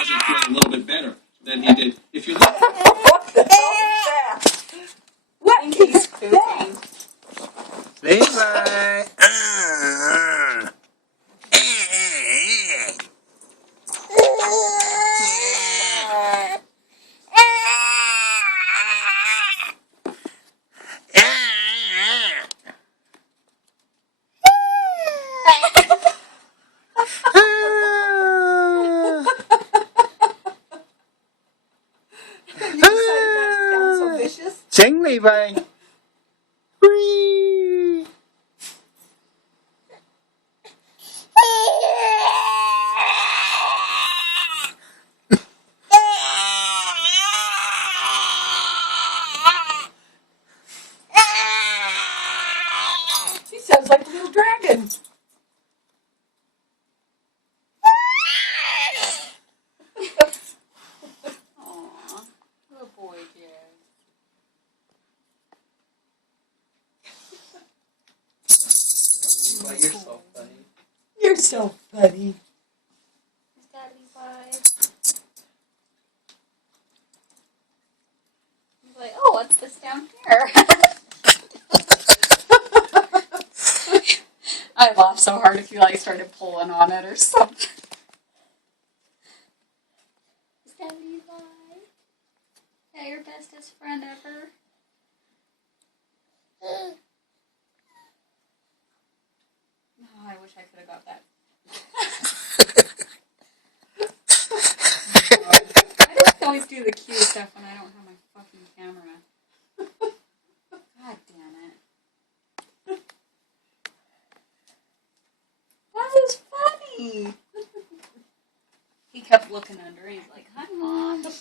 wasn't feeling a little bit better than he did. If you look. What the hell is that? What? He's pooping. Levi. You decided not to sound so vicious? Sing, Levi. Whee! He sounds like a little dragon. Aw, good boy, Jay. Levi, you're so funny. You're so funny. Is that Levi? He's like, oh, what's this down here? I'd laugh so hard if you like started pulling on it or something. Is that Levi? Yeah, your bestest friend ever? Oh, I wish I could have got that. I just always do the cute stuff when I don't have my fucking camera. God damn it. That was funny. He kept looking under and he's like, hi, Mom.